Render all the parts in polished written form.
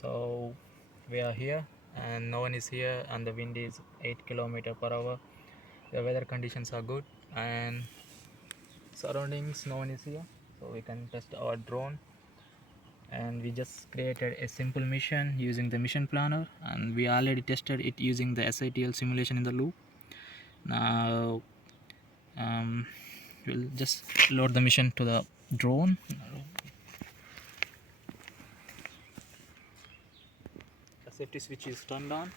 So we are here and no one is here and the wind is 8 km/h. The weather conditions are good and surroundings, no one is here, so we can test our drone. And we just created a simple mission using the mission planner, and we already tested it using the SITL simulation in the loop. Now we'll just load the mission to the drone. The safety switch is turned on.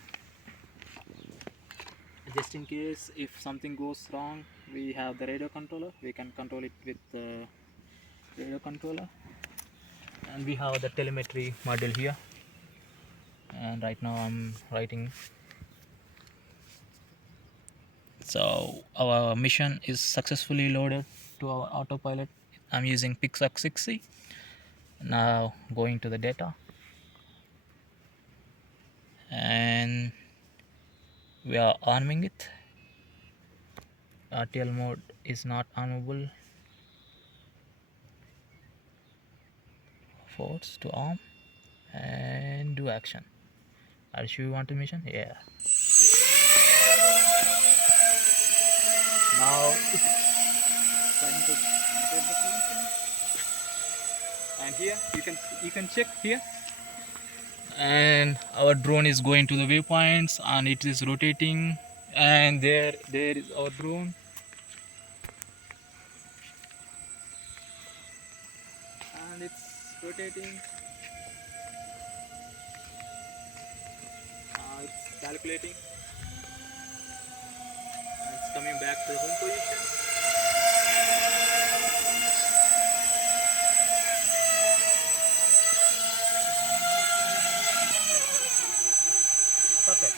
Just in case if something goes wrong, we have the radio controller. We can control it with the radio controller. And we have the telemetry module here. And right now I'm writing. So our mission is successfully loaded to our autopilot. I'm using Pixhawk 6C. Now going to the data. And we are arming it. RTL mode is not armable. Force to arm and do action. Are you sure you want a mission? Yeah. Now it's trying to rotate the position. And here you can check here. And our drone is going to the waypoints and it is rotating. And there is our drone. And it's rotating. It's calculating. And it's coming back to the home position. Perfect.